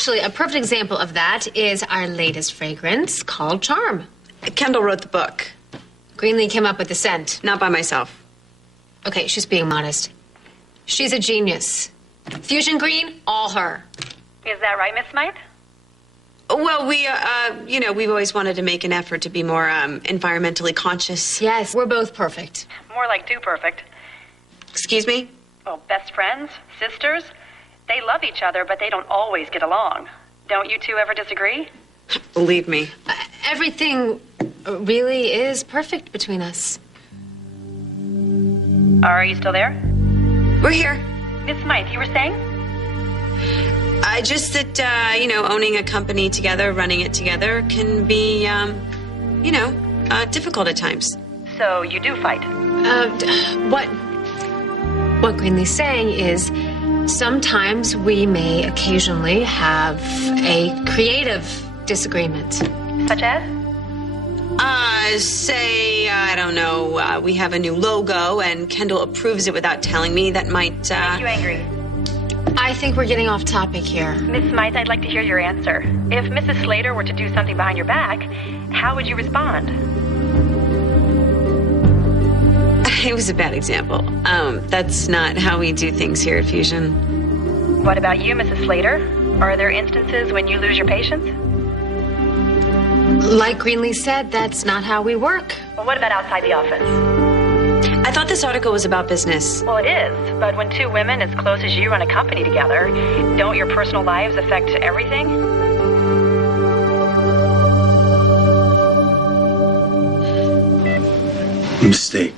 Actually, a perfect example of that is our latest fragrance called Charm. Kendall wrote the book. Greenlee came up with the scent. Not by myself. Okay, she's being modest. She's a genius. Fusion Green, all her. Is that right, Miss Smythe? Well, we've always wanted to make an effort to be more environmentally conscious. Yes, we're both perfect. More like too perfect. Excuse me? Oh, best friends? Sisters? They love each other, but they don't always get along. Don't you two ever disagree? Believe me. Everything really is perfect between us. Are you still there? We're here. Miss Smythe, you were saying? Just that, owning a company together, running it together can be, difficult at times. So you do fight? What Greenlee's saying is sometimes we may occasionally have a creative disagreement. Such as? We have a new logo and Kendall approves it without telling me. That might, Make you angry. I think we're getting off topic here. Miss Smythe, I'd like to hear your answer. If Mrs. Slater were to do something behind your back, how would you respond? It was a bad example. That's not how we do things here at Fusion. What about you, Mrs. Slater? Are there instances when you lose your patience? Like Greenlee said, that's not how we work. Well, what about outside the office? I thought this article was about business. Well, it is, but when two women as close as you run a company together, don't your personal lives affect everything? Mistake.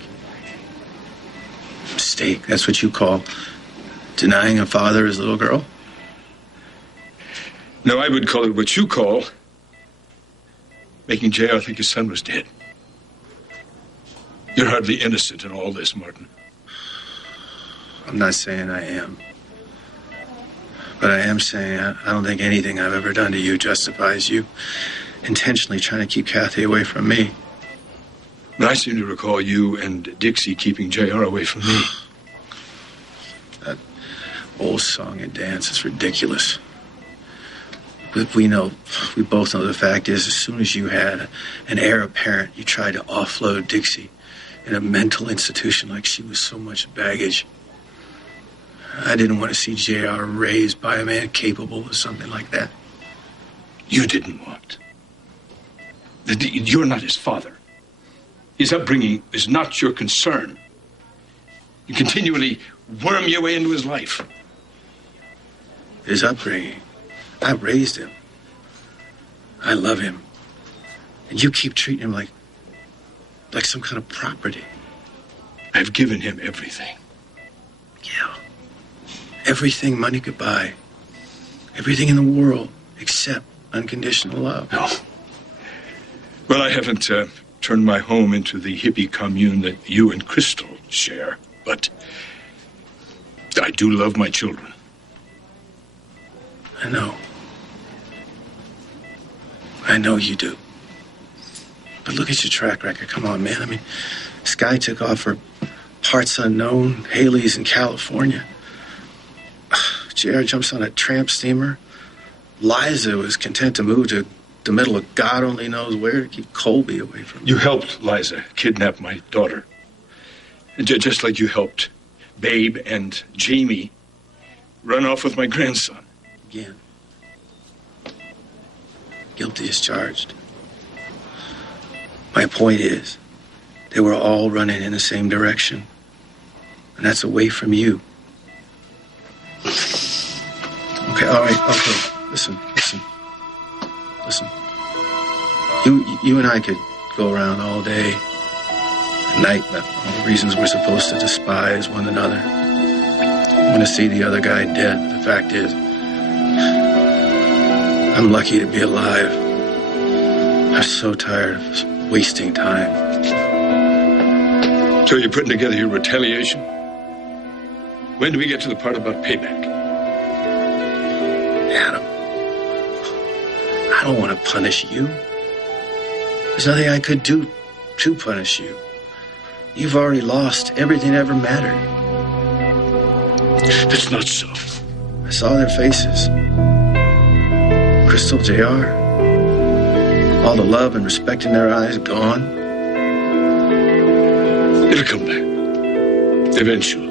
That's what you call denying a father his little girl? No, I would call it what you call making J.R. think his son was dead. You're hardly innocent in all this, Martin. I'm not saying I am. But I am saying I don't think anything I've ever done to you justifies you intentionally trying to keep Kathy away from me. And I seem to recall you and Dixie keeping J.R. away from me. That old song and dance is ridiculous. But we both know the fact is, as soon as you had an heir apparent, you tried to offload Dixie in a mental institution like she was so much baggage. I didn't want to see J.R. raised by a man capable of something like that. You didn't want. You're not his father. His upbringing is not your concern. You continually worm your way into his life. His upbringing. I raised him. I love him. And you keep treating him like some kind of property. I've given him everything. Yeah. Everything money could buy. Everything in the world except unconditional love. No. Well, I haven't turned my home into the hippie commune that you and Crystal share, but I do love my children. I know you do. But look at your track record. Come on, man. I mean, Sky took off for parts unknown. Haley's in California. JR jumps on a tramp steamer. Liza was content to move to the middle of God only knows where to keep Colby away from you. You helped Liza kidnap my daughter. Just like you helped Babe and Jamie run off with my grandson. Again. Guilty as charged. My point is, they were all running in the same direction. And that's away from you. Okay, all right, okay. Listen. You and I could go around all day and night about all the reasons we're supposed to despise one another. I want to see the other guy dead. The fact is, I'm lucky to be alive. I'm so tired of wasting time. So you're putting together your retaliation? When do we get to the part about payback? Adam, I don't want to punish you. There's nothing I could do to punish you. You've already lost everything that ever mattered. That's not so. I saw their faces. Crystal, JR? All the love and respect in their eyes gone? It'll come back. Eventually.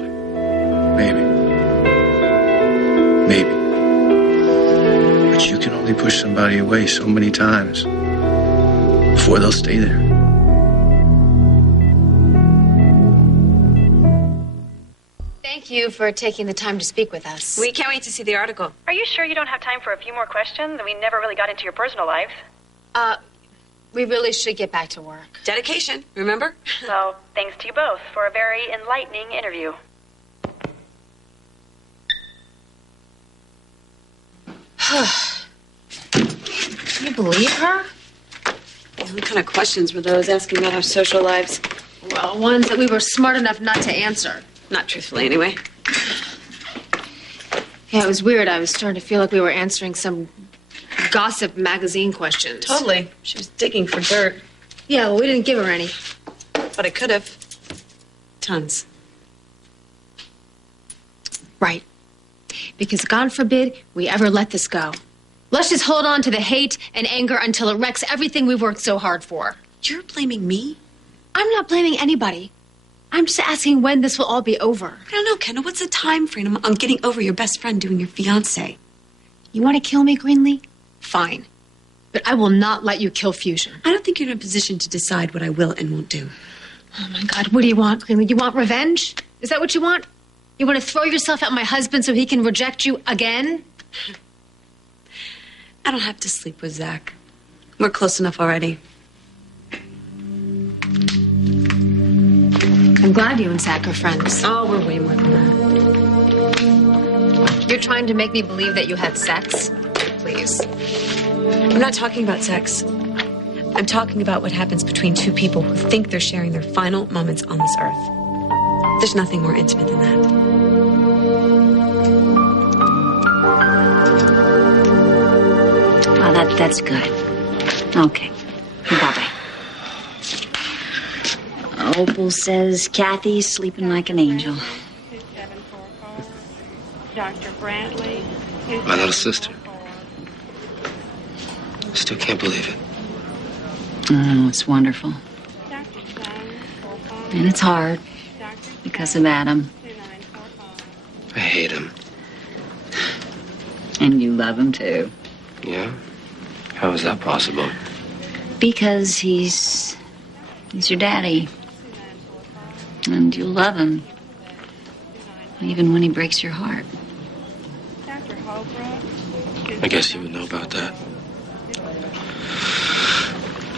Maybe. Maybe. But you can only push somebody away so many times before they'll stay there. Thank you for taking the time to speak with us. We can't wait to see the article. Are you sure you don't have time for a few more questions? We never really got into your personal life. We really should get back to work. Dedication, remember? So, thanks to you both for a very enlightening interview. Can you believe her? What kind of questions were those asking about our social lives? Well, ones that we were smart enough not to answer. Not truthfully, anyway. Yeah, it was weird. I was starting to feel like we were answering some gossip magazine questions. Totally. She was digging for dirt. Yeah, well, we didn't give her any. But I could have. Tons. Right. Because God forbid we ever let this go. Let's just hold on to the hate and anger until it wrecks everything we worked so hard for. You're blaming me? I'm not blaming anybody. I'm just asking when this will all be over. I don't know, Kendall. What's the time frame on getting over your best friend doing your fiancé? You want to kill me, Greenlee? Fine. But I will not let you kill Fusion. I don't think you're in a position to decide what I will and won't do. Oh, my God. What do you want, Greenlee? You want revenge? Is that what you want? You want to throw yourself at my husband so he can reject you again? I don't have to sleep with Zach. We're close enough already. I'm glad you and Zach are friends. Oh, we're way more than that. You're trying to make me believe that you had sex? Please. I'm not talking about sex. I'm talking about what happens between two people who think they're sharing their final moments on this earth. There's nothing more intimate than that. Well, that's good. Okay. Bye-bye. Opal says Kathy's sleeping like an angel. Dr. Brantley. My little sister. Still can't believe it. Oh, it's wonderful. And it's hard because of Adam. I hate him. And you love him too. Yeah? How is that possible? Because he's your daddy. And you love him. Even when he breaks your heart. I guess you would know about that.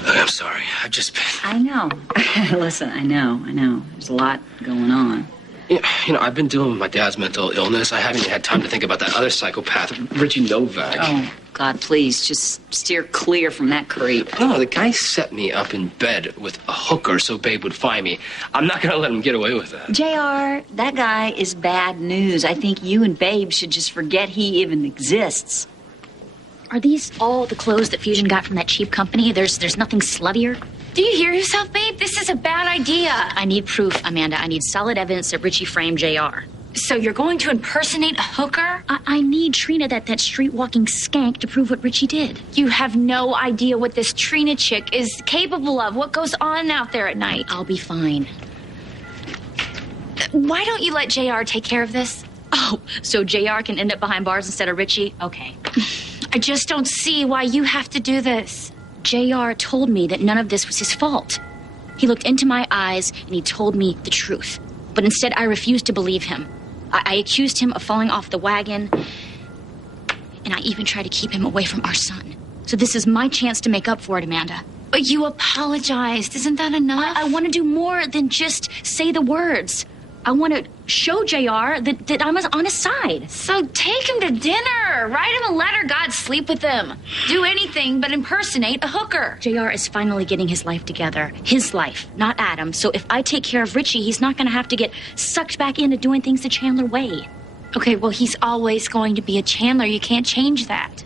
Look, I'm sorry. I've just been... I know. Listen, I know. There's a lot going on. You know, I've been dealing with my dad's mental illness. I haven't even had time to think about that other psychopath, Richie Novak. Oh, God, please, just steer clear from that creep. No, the guy set me up in bed with a hooker so Babe would find me. I'm not going to let him get away with that. JR, that guy is bad news. I think you and Babe should just forget he even exists. Are these all the clothes that Fusion got from that cheap company? There's nothing sluttier? Do you hear yourself, babe? This is a bad idea. I need proof, Amanda. I need solid evidence that Richie framed JR. So you're going to impersonate a hooker? I need Trina, that street-walking skank, to prove what Richie did. You have no idea what this Trina chick is capable of. What goes on out there at night? I'll be fine. Why don't you let JR take care of this? Oh, so JR can end up behind bars instead of Richie? Okay. I just don't see why you have to do this. JR told me that none of this was his fault. He looked into my eyes and he told me the truth. But instead, I refused to believe him. I accused him of falling off the wagon, and I even tried to keep him away from our son. So this is my chance to make up for it, Amanda. But you apologized. Isn't that enough? I want to do more than just say the words. I want to show JR that I'm on his side. So take him to dinner. Write him a letter. God, sleep with him. Do anything but impersonate a hooker. JR is finally getting his life together. His life, not Adam. So if I take care of Richie, he's not going to have to get sucked back into doing things the Chandler way. Okay, well, he's always going to be a Chandler. You can't change that.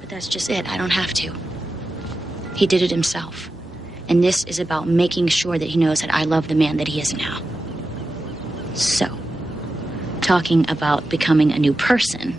But that's just it. I don't have to. He did it himself. And this is about making sure that he knows that I love the man that he is now. So, talking about becoming a new person,